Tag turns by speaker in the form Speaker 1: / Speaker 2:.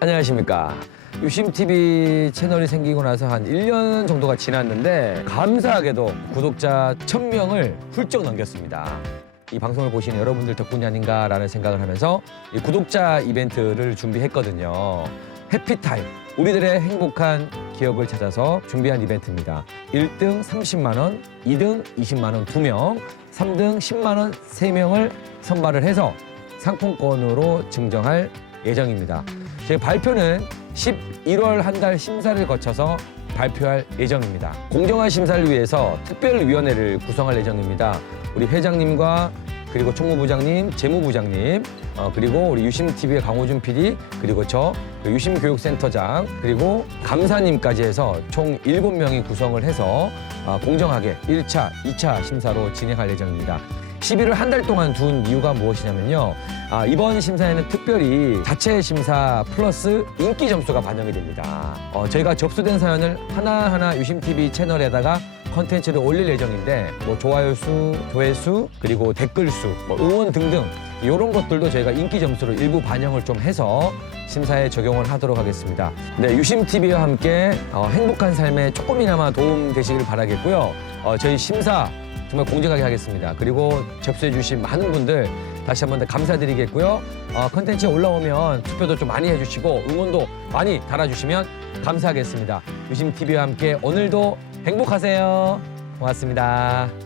Speaker 1: 안녕하십니까. 유심TV 채널이 생기고 나서 한 1년 정도가 지났는데 감사하게도 구독자 1000명을 훌쩍 넘겼습니다. 이 방송을 보시는 여러분들 덕분이 아닌가라는 생각을 하면서 이 구독자 이벤트를 준비했거든요. 해피타임. 우리들의 행복한 기억을 찾아서 준비한 이벤트입니다. 1등 30만 원, 2등 20만 원 2명, 3등 10만 원 3명을 선발을 해서 상품권으로 증정할 예정입니다. 제 발표는 11월 한 달 심사를 거쳐서 발표할 예정입니다. 공정한 심사를 위해서 특별위원회를 구성할 예정입니다. 우리 회장님과 그리고 총무부장님, 재무부장님, 어, 그리고 우리 유심TV의 강호준 PD, 그리고 저 그 유심교육센터장, 그리고 감사님까지 해서 총 7명이 구성을 해서 어, 공정하게 1차, 2차 심사로 진행할 예정입니다. 11월 한달 동안 둔 이유가 무엇이냐면요. 아, 이번 심사에는 특별히 자체 심사 플러스 인기 점수가 반영이 됩니다. 어, 저희가 접수된 사연을 하나하나 유심TV 채널에다가 컨텐츠를 올릴 예정인데 뭐 좋아요 수, 조회수, 그리고 댓글 수, 뭐 응원 등등 이런 것들도 저희가 인기 점수로 일부 반영을 좀 해서 심사에 적용을 하도록 하겠습니다. 네, 유심TV와 함께 어, 행복한 삶에 조금이나마 도움 되시길 바라겠고요. 어, 저희 심사 정말 공정하게 하겠습니다. 그리고 접수해 주신 많은 분들 다시 한 번 더 감사드리겠고요. 어, 컨텐츠 올라오면 투표도 좀 많이 해주시고 응원도 많이 달아주시면 감사하겠습니다. 유심TV와 함께 오늘도 행복하세요. 고맙습니다.